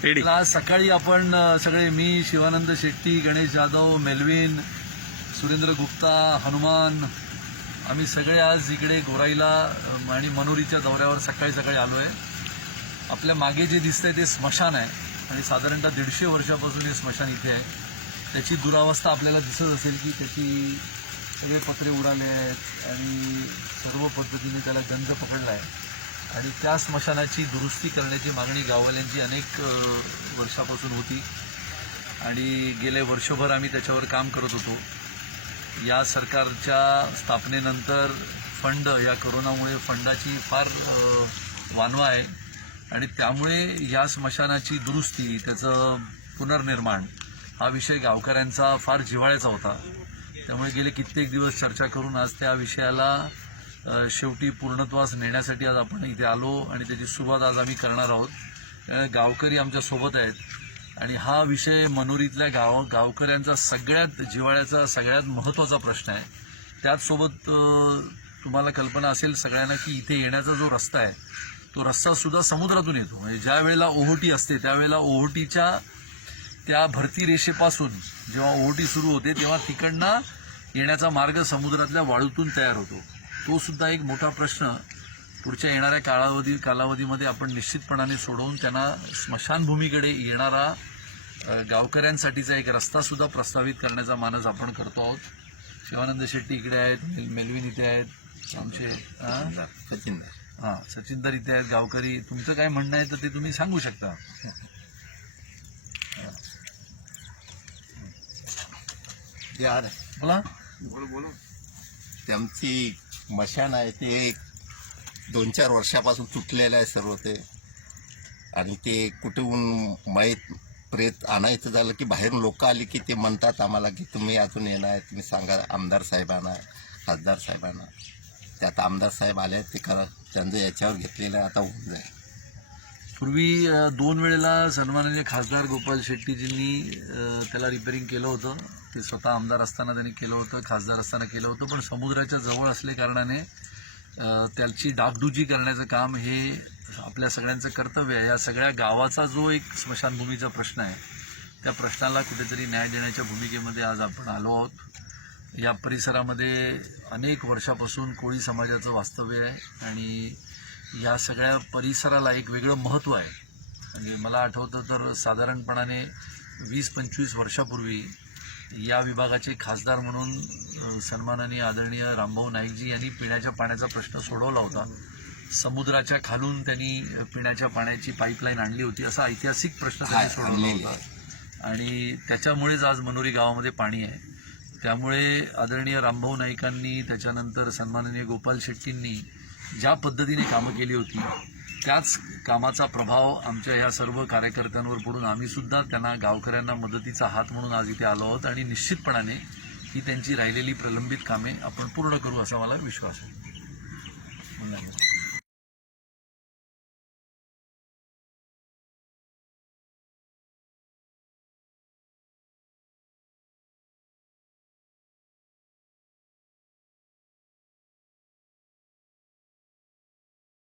आज सकाळी आपण सगळे मी शिवानंद शेट्टी गणेश जाधव मेलविन सुरेंद्र गुप्ता हनुमान आम्ही सगळे आज इकडे गोराईला आणि मनोरीच्या दौऱ्यावर सकाळी सकाळी आलो आहे आपल्या मागे जे दिसतंय ते स्मशान आहे. आणि साधारणतः दीडशे वर्षापासून हे स्मशान इथे आहे. त्याची दुरावस्था आपल्याला दिसत असेल की त्याची सगळे पत्रे उडाले आहेत आणि सर्व पद्धतीने त्याला गंध पकडला आहे. आणि त्या स्मशानाची दुरुस्ती करण्याची मागणी गाववाल्यांची अनेक वर्षापासून होती. आणि गेले वर्षभर आम्ही त्याच्यावर काम करत होतो. या सरकारच्या स्थापनेनंतर फंड या कोरोनामुळे फंडाची फार वानवा आहे. आणि त्यामुळे या स्मशानाची दुरुस्ती त्याचं पुनर्निर्माण हा विषय गावकऱ्यांचा फार जिव्हाळ्याचा होता. त्यामुळे गेले कित्येक दिवस चर्चा करून आज त्या विषयाला शेवटी पूर्णत्वास नेण्यासाठी आज आपण इथे आलो आणि त्याची सुरुवात आज आम्ही करणार आहोत. गावकरी आमच्यासोबत आहेत. आणि हा विषय मनोरीतल्या गाव गावकऱ्यांचा सगळ्यात जिव्हाळ्याचा सगळ्यात महत्त्वाचा प्रश्न आहे. त्याचसोबत तुम्हाला कल्पना असेल सगळ्यांना की इथे येण्याचा जो रस्ता आहे तो रस्ता सुद्धा समुद्रातून येतो. म्हणजे ज्या वेळेला ओहोटी असते त्यावेळेला ओहोटीच्या त्या भरती रेषेपासून जेव्हा ओहोटी सुरू होते तेव्हा तिकडनं येण्याचा मार्ग समुद्रातल्या वाळूतून तयार होतो. तो सुद्धा एक मोठा प्रश्न पुढच्या येणाऱ्या कालावधी कालावधीमध्ये आपण निश्चितपणाने सोडवून त्यांना स्मशानभूमीकडे येणारा गावकऱ्यांसाठीचा एक रस्ता सुद्धा प्रस्तावित करण्याचा मानस आपण करतो आहोत. शिवानंद शेट्टी इकडे आहेत मेल- मेलविन इथे आहेत आमचे? सचिन. हा सचिनदर इथे आहेत गावकरी. तुमचं काय म्हणणं आहे तर ते तुम्ही सांगू शकता. यार बोला. त्यांची मशान आहे ते एक दोन चार वर्षापासून तुटलेलं आहे सर्व ते. आणि ते कुठून माहीत प्रेत आणायचं झालं की बाहेरून लोक आली की ते म्हणतात आम्हाला की तुम्ही अजून येणार आहे तुम्ही सांगा आमदार साहेबांना खासदार साहेबांना. त्यात आमदार साहेब आले आहेत ते करा त्यांचं याच्यावर घेतलेलं आता होऊन जाईल. पूर्वी दोन वेळेला सन्माननीय खासदार गोपाल शेट्टीजींनी त्याला रिपेअरिंग केलं होतं. ते स्वतः आमदार असताना त्यांनी केलं होतं खासदार असताना केलं होतं. पण समुद्राच्या जवळ असल्या कारणाने त्याची डागडुजी करण्याचं काम हे आपल्या सगळ्यांचं कर्तव्य आहे. या सगळ्या गावाचा जो एक स्मशानभूमीचा प्रश्न आहे त्या प्रश्नाला कुठेतरी न्याय देण्याच्या भूमिकेमध्ये आज आपण आलो आहोत. या परिसरामध्ये अनेक वर्षापासून कोळी समाजाचं वास्तव्य आहे आणि या सगळ्या परिसराला एक वेगळं महत्त्व आहे. म्हणजे मला आठवतं तर साधारणपणाने वीस पंचवीस वर्षापूर्वी या विभागाचे खासदार म्हणून सन्माननीय आदरणीय रामभाऊ नाईकजी यांनी पिण्याच्या पाण्याचा प्रश्न सोडवला होता. समुद्राच्या खालून त्यांनी पिण्याच्या पाण्याची पाईपलाईन आणली होती असा ऐतिहासिक प्रश्न त्यांनी सोडवला होता. आणि त्याच्यामुळेच आज मनोरी गावामध्ये पाणी आहे. त्यामुळे आदरणीय रामभाऊ नाईकांनी त्याच्यानंतर सन्माननीय गोपाल शेट्टींनी ज्या पद्धतीने कामं केली होती त्याच कामाचा प्रभाव आमच्या या सर्व कार्यकर्त्यांवर पडून आम्ही सुद्धा त्यांना गावकऱ्यांना मदतीचा हात म्हणून आज इथे आलो आहोत आणि निश्चितपणाने ही त्यांची राहिलेली प्रलंबित कामे आपण पूर्ण करू असा मला विश्वास आहे.